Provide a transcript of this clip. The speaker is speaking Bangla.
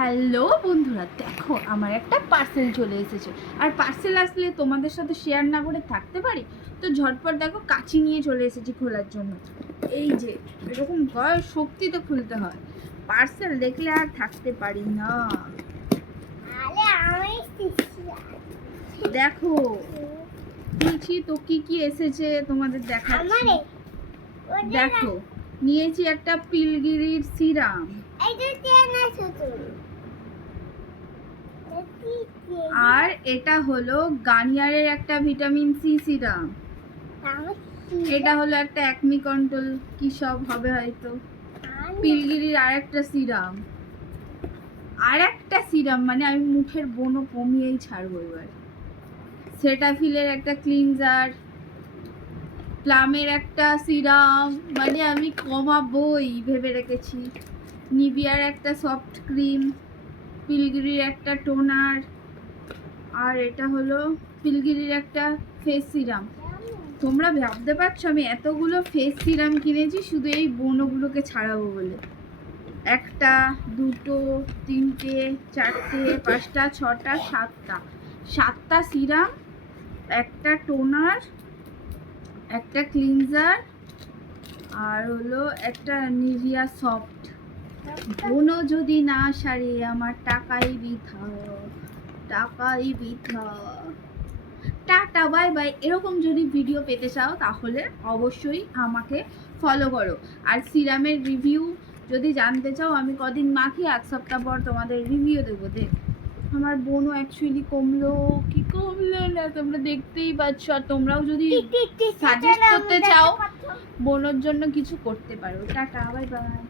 হ্যালো বন্ধুরা, দেখো আমার একটা পার্সেল চলে এসেছে। আর পার্সেল আসলে তোমাদের সাথে শেয়ার না করে থাকতে পারি, তো ঝটপট দেখো কাঁচি নিয়ে চলে এসেছি খোলার জন্য। এই যে এরকম গয় শক্তিতে খুলতে হয়, পার্সেল দেখলে আর থাকতে পারি না। দেখো দিয়েছি তো কি কি এসেছে তোমাদের দেখাচ্ছি। দেখো নিয়েছি একটা পিলগিরির সিরাম, আর এটা হলো গার্নিয়ারের একটা ভিটামিন সি সিরাম, এটা হলো একটা অ্যাকনি কন্ট্রোল কি সব হবে হয়তো, পিলগিরির আরেকটা সিরাম মানে আমি মুখের ব্রণ কমিয়েই ছাড়বো এবার, সেটাফিলের একটা ক্লিনজার, প্লামের একটা সিরাম মানে আমি কমাবোই ভেবে রেখেছি, নিভিয়ার একটা সফট ক্রিম, পিলগিরির একটা টোনার, আর এটা হলো পিলগিরির একটা ফেস সিরাম। তোমরা ভাবতে পারছো আমি এতগুলো ফেস সিরাম কিনেছি শুধু এই ব্রণগুলোকে ছাড়াবো বলে। একটা, দুটো, তিনটে, চারটে, পাঁচটা, ছটা, সাতটা সিরাম, একটা টোনার, একটা ক্লিনজার, আর হলো একটা নিভিয়া সফট। ব্রণ যদি না সারে আমার টাকাই বৃথা। Tata, bye bye. এরকম যদি ভিডিও পেতে চাও তাহলে অবশ্যই আমাকে ফলো করো। আর সিরামের রিভিউ যদি জানতে চাও, আমি কদিন মাখি, এক সপ্তাহ পর তোমাদের রিভিউ দেবো। আমার বোনও অ্যাকচুয়ালি কমলো কি কমলো না তোমরা দেখতেই পাচ্ছ। আর তোমরাও যদি সাজেস্ট করতে চাও বোনের জন্য কিছু করতে পারো। Tata, bye bye.